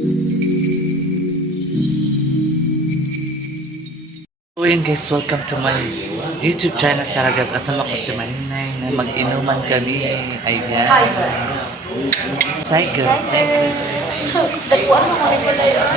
So yun guys, welcome to my YouTube channel. Saragag, kasama ko si Maninay na mag-inuman kami. Ayan. Tiger. Dakuan mo kami pala yun.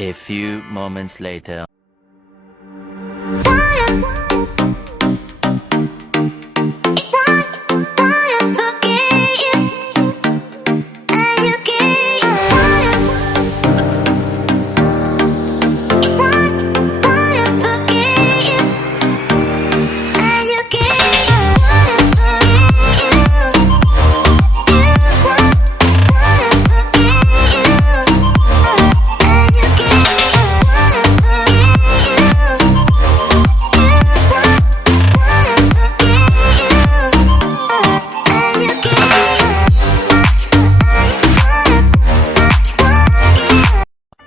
A few moments later.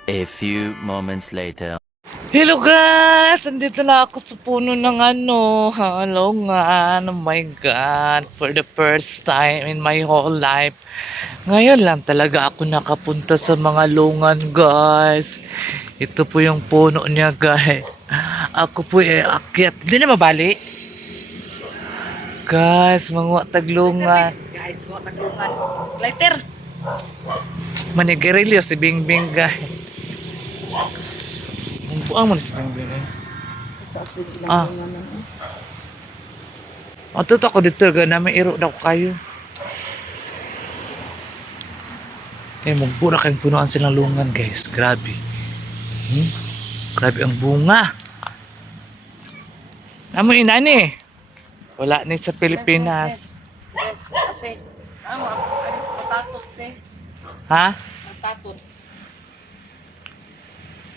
A few moments later. Hello guys! Andito na ako sa puno ng halongan. Oh my God! For the first time in my whole life. Ngayon lang talaga ako nakapunta sa mga lungan guys. Ito po yung puno niya guys. Ako po akyat. Hindi na mabali. Guys, mga taglungan. Guys, kuha taglungan. Lighter! Manigarilyo si Bingbing guys. Ang buang mo na si Bingbing eh. Taas din sila Ah. Matut ako dito, namin iro na ko kayo. Eh, magbura kayong punuan silang lungan, guys. Grabe. Grabe ang bunga. Amo inani. Wala ni sa Pilipinas. Yes, kasi, matatot si. Ha? Matatot.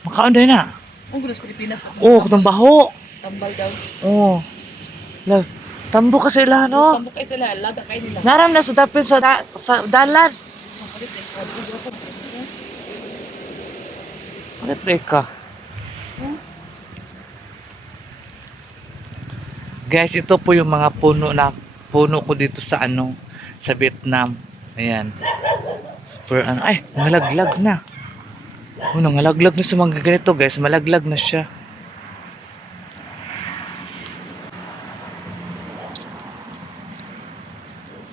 Makaon din na. Ang gulas Pilipinas. Oh, katong baho. Tambal daw. Oh. Tambo kasi sila, no? Tambok kayo sila, laga kayo nila. Naram na sa dapin sa dalan. Bakit teka? Guys, ito po yung mga puno ko dito sa sa Vietnam. Ayan. Super ay, malaglag na. Oh, nangalaglag na sa mga ganito, guys. Malaglag na siya.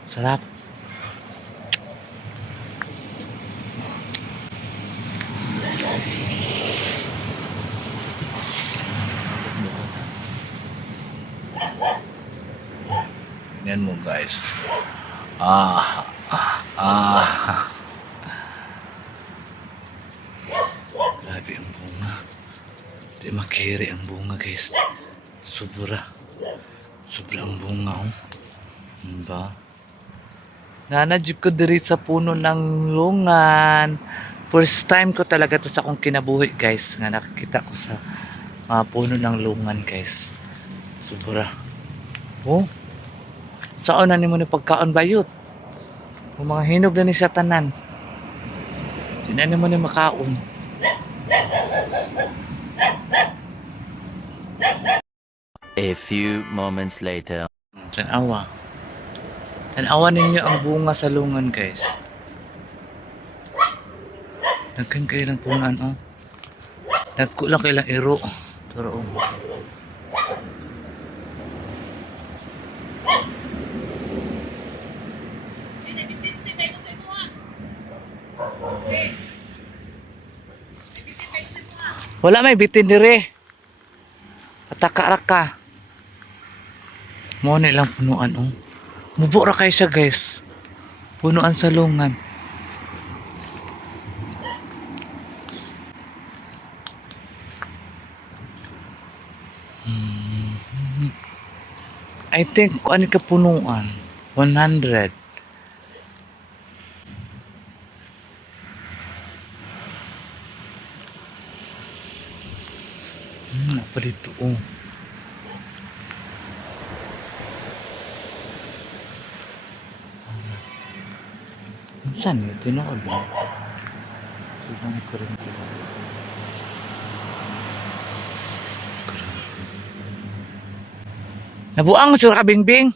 Sarap. Yan mo, guys. Ah. Ah. Grabe ang bunga. Di makiri ang bunga, guys. Sobra. Sobra ang bunga, oh. Diba? Nanadjib ko diri sa puno ng lungan. First time ko talaga to sa akong kinabuhi, guys. Nga nakakita ko sa mga puno ng lungan, guys. Sobra. Oh. Saan na ni mo ni pagkaon bayot? Kung mga hinog na ni sa tanan. Sinani mo ni makaon. A few moments later. Tanawa. Tanawa ninyo ang bunga sa lungan, guys. Nagkan kayo lang punan, oh. Nagko lang kayo lang iro. Pero, oh. Wala may bitin dire. Ataka-raka. Mo na ilang punuan, oh. Mubo ra kayo siya, guys. Punuan sa lungan. I think kung ano ka punuan. 100. Apa dito, oh. Saan yun? Tinood mo? Siguro ko rin. Nabuang sa kabingbing.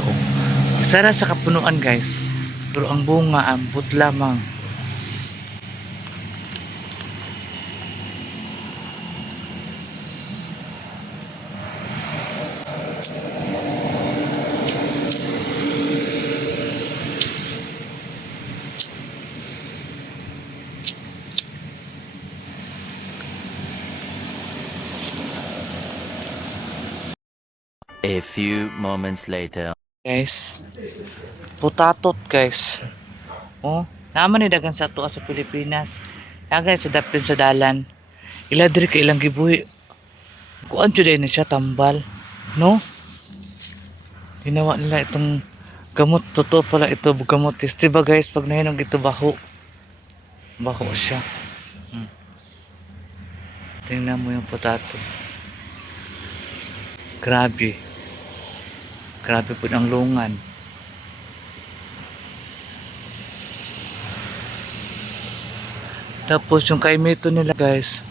Oo. Isa na sa kapunuan, guys. Pero ang bunga, ambot lamang. A few moments later. Guys, putatot, guys. Oh, naman ni dagan sa tuwa sa Pilipinas. Dagan sa dapin sa dalan. Ila diri ka ilang gibuhi. Kuan jud na siya tambal, no? Ginawa nila itong gamot. Totoo pala ito gamot. Diba, guys, pag nahinog ito baho. Baho siya. Tingnan mo yung potato. Grabe. Grabe po ang lungan. Tapos yung kaimito nila, guys,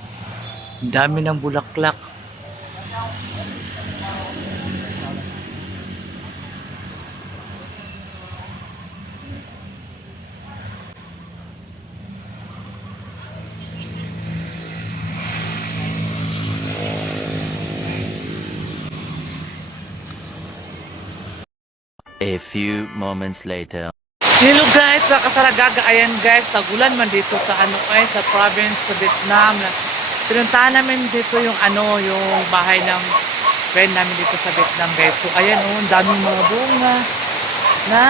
ang dami ng bulaklak. A few moments later. Hello, guys, mga kasaragaga. Ayan, guys, tagulan man dito sa sa province sa Vietnam. Pinuntahan namin dito yung yung bahay ng friend namin dito sa Vietnam, guys. So ayan, ang daming mga bunga na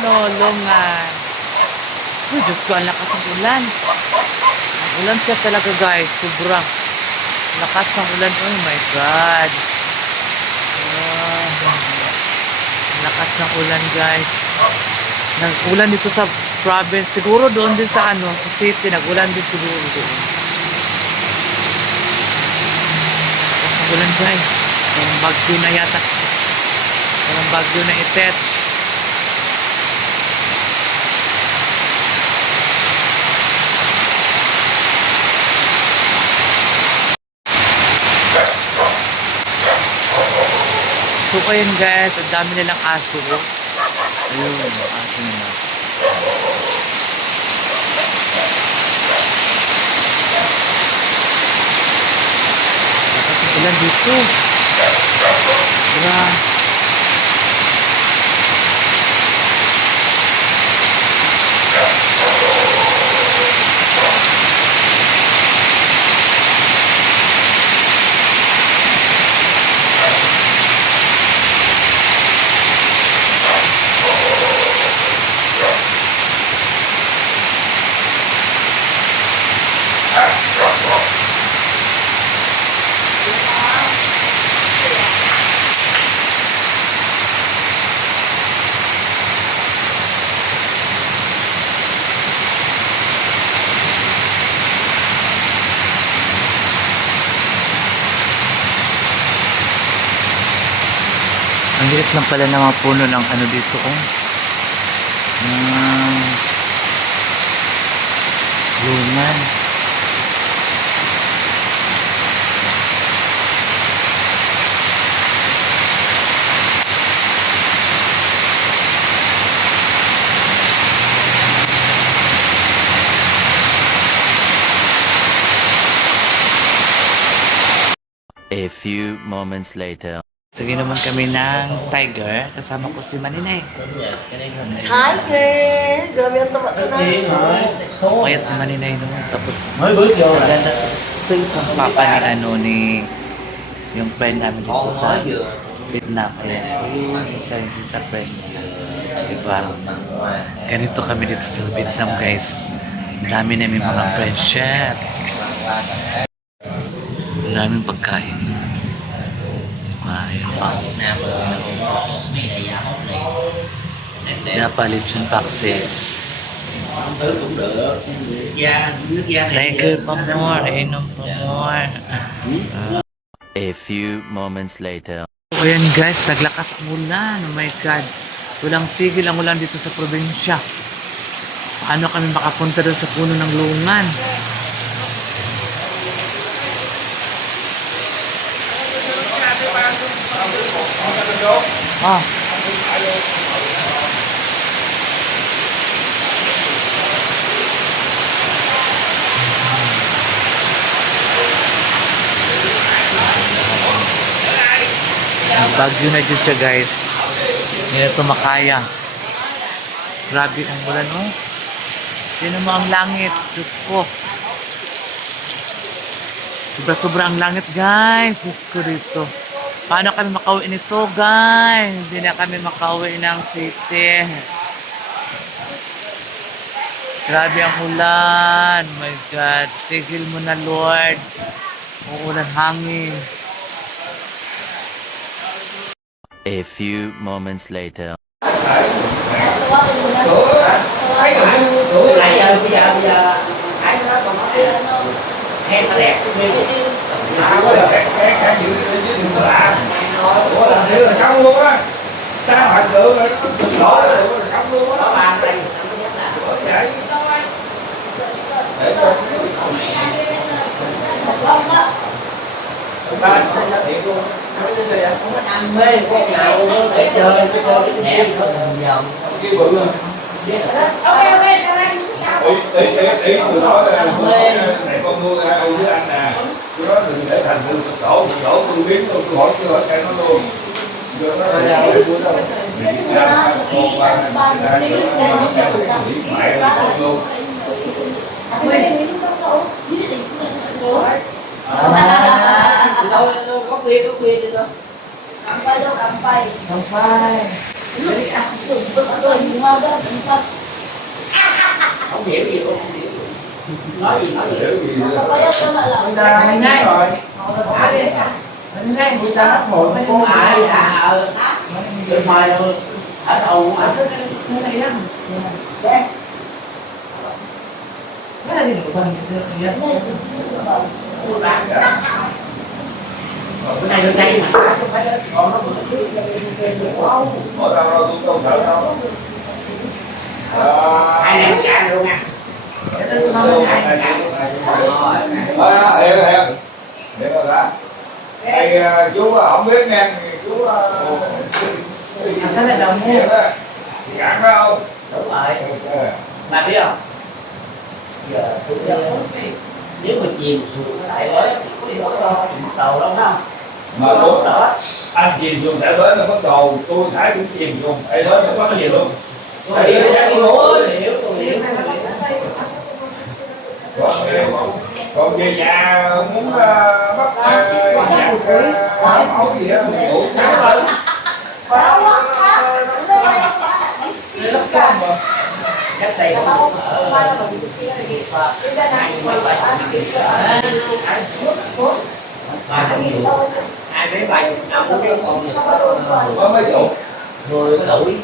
lungan. Uy, Diyos ko, ang lakas ng ulan. Ang ulan siya talaga, guys. Sobra. Lakas ng ulan. Oh my God. Lakas ng ulan, guys. Nag-ulan dito sa province. Siguro doon din sa sa city. Nag-ulan din siguro doon. ulan guys. Parang bagyo na yata. Parang bagyo na itet. So ayun guys, ang dami nilang aso. Ayun, aso nila. Dapat yung ulan dito. Diba? Ang liit lang pala ng mga puno ng ano dito, oh. Lungan. A few moments later. Sige naman kami ng tiger. Kasama ko si Maninay. Tiger! Grabe ang taba ko na. Payat ni Maninay no. Tapos, maganda. Ito yung papa ni ano ni yung friend namin dito sa Vietnam. Ayan. Isa friend niya. Diba? Ganito kami dito sa Vietnam guys. Ang dami namin mga friendship. Ang daming pagkain. Ayun pa. Naubos. Napalit yung taxi. Tiger pa more. Inom pa more. A few moments later. So, ayan guys, naglakas ang ulan. Oh my God. Walang tigil ang ulan dito sa probinsya. Paano kami makapunta doon sa puno ng lungan? Ah. Bagyo na dyan siya guys. Hindi na ito makaya. Grabe ang ulan oh. Sino mo ang langit? Diyos ko. Sobrang langit guys. Diyos ko dito. Paano kami makauwi nito guys? Hindi na kami makauwi ng city. Grabe ang ulan. Oh my God. Tigil mo na Lord. Uulan hangin. A few moments later. Xong luôn á, ta hoạch được rồi, nó xong luôn á, bàn này, vậy. Ba thiệt luôn, không có đam mê con nào để chơi chứ con cái nẻ không nhầm cái bự luôn. Ý tụi nó là này con nuôi ai với anh nè, tụi nó đừng để thành thương sụp đổ tôi biết tôi hỏi cái nó luôn. Đâu có bia đi đâu. Cầm bay. Không hiểu gì luôn, không hiểu. Nói gì anh ngay rồi. Anh ngay người ta bắt hồn mấy con lại là rồi mời rồi ở đầu ở cái này đó. Cái này thì được phần Bữa nay lên đây mà không phải lên còn nó cũng mỗi lần rồi tôi không sợ đâu. Hai em chạy luôn nha. Hiện rồi đó. Thì chú không biết nha, chú Thế là đồng hiểu đó. Cản đó không? đúng rồi. Mà biết không? Giờ tôi nếu mà chìm xuống đại với tàu đâu không? Mà tôi anh chìm xuống tại tới là bắt đầu tôi thấy cũng chìm xuống tại tới là bắt gì luôn. Tại vì sáng luôn. Tôi hiểu. Còn về nhà muốn bắt nhặt máu gì đó ngủ sáng lên. Cách đây không hai bé bay nào cũng biết còn Có mấy chục 10 tuổi.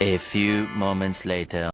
A few moments later.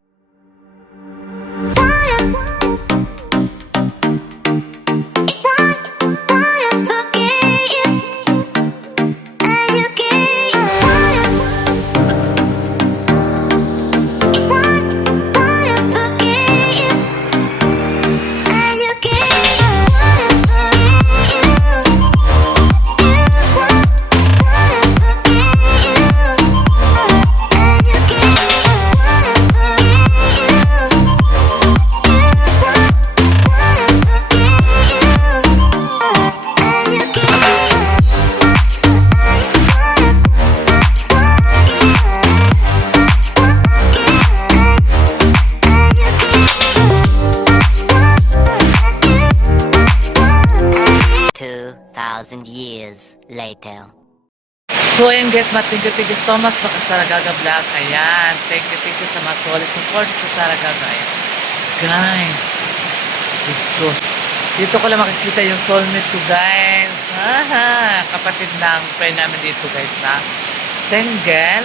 Years later. So ayun guys, thank you so much sa Saragaga Vlog. Ayan, thank you sa mga solid support sa Saragaga. Ayan. Guys, let's go. Dito ko lang makikita yung soulmate ko guys. Kapatid ng friend namin dito guys na single.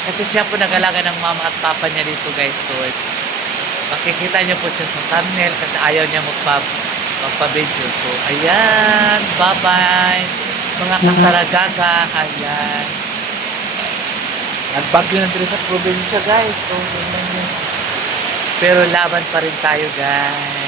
Kasi siya po nag-alaga ng mama at papa niya dito guys. So, makikita niyo po siya sa thumbnail kasi ayaw niya magpa-video. So, ayan. Bye-bye. Mga kasaragaga. Ayan. Nagbagyo na dito sa probinsya guys. So, tingnan niyo. Pero laban pa rin tayo guys.